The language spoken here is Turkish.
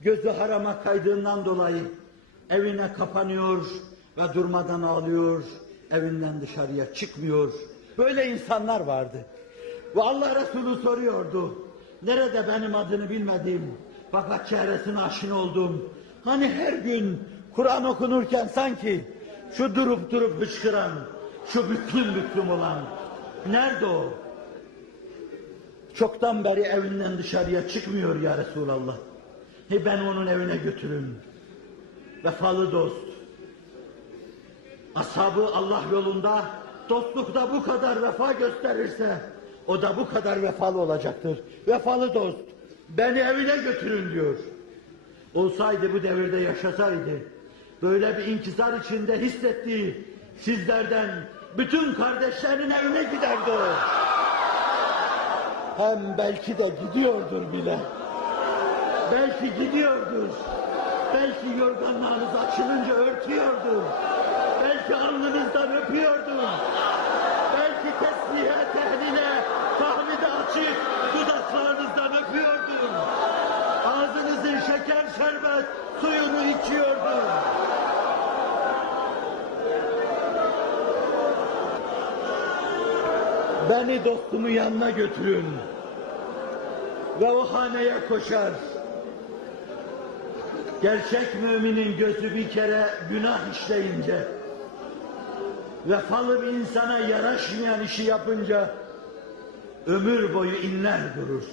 Gözü harama kaydığından dolayı evine kapanıyor ve durmadan ağlıyor, evinden dışarıya çıkmıyor. Böyle insanlar vardı. Ve Allah Resulü soruyordu. Nerede benim adını bilmediğim fakat çehresine aşina olduğum, hani her gün Kur'an okunurken sanki şu durup durup hıçkıran, şu büklüm büklüm olan, nerede o? Çoktan beri evinden dışarıya çıkmıyor ya Resulallah. He ben onun evine götürün. Vefalı dost. Ashabı Allah yolunda dostlukta bu kadar vefa gösterirse o da bu kadar vefalı olacaktır. Vefalı dost. Beni evine götürün diyor. Olsaydı bu devirde yaşasaydı böyle bir inkisar içinde hissettiği sizlerden bütün kardeşlerinin evine giderdi o. Hem belki de gidiyordur bile. Belki gidiyordur. Belki yorganlarınız açılınca örtüyordur. Belki alnınızdan öpüyordur. Belki tesbihe, tehlile, tahmide açık dudaklarınızdan öpüyordur. Ağzınızın şeker şerbet suyunu içiyordur. Beni dostumun yanına götürün. Ve o haneye koşar. Gerçek müminin gözü bir kere günah işleyince, vefalı bir insana yaraşmayan işi yapınca, ömür boyu inler durur.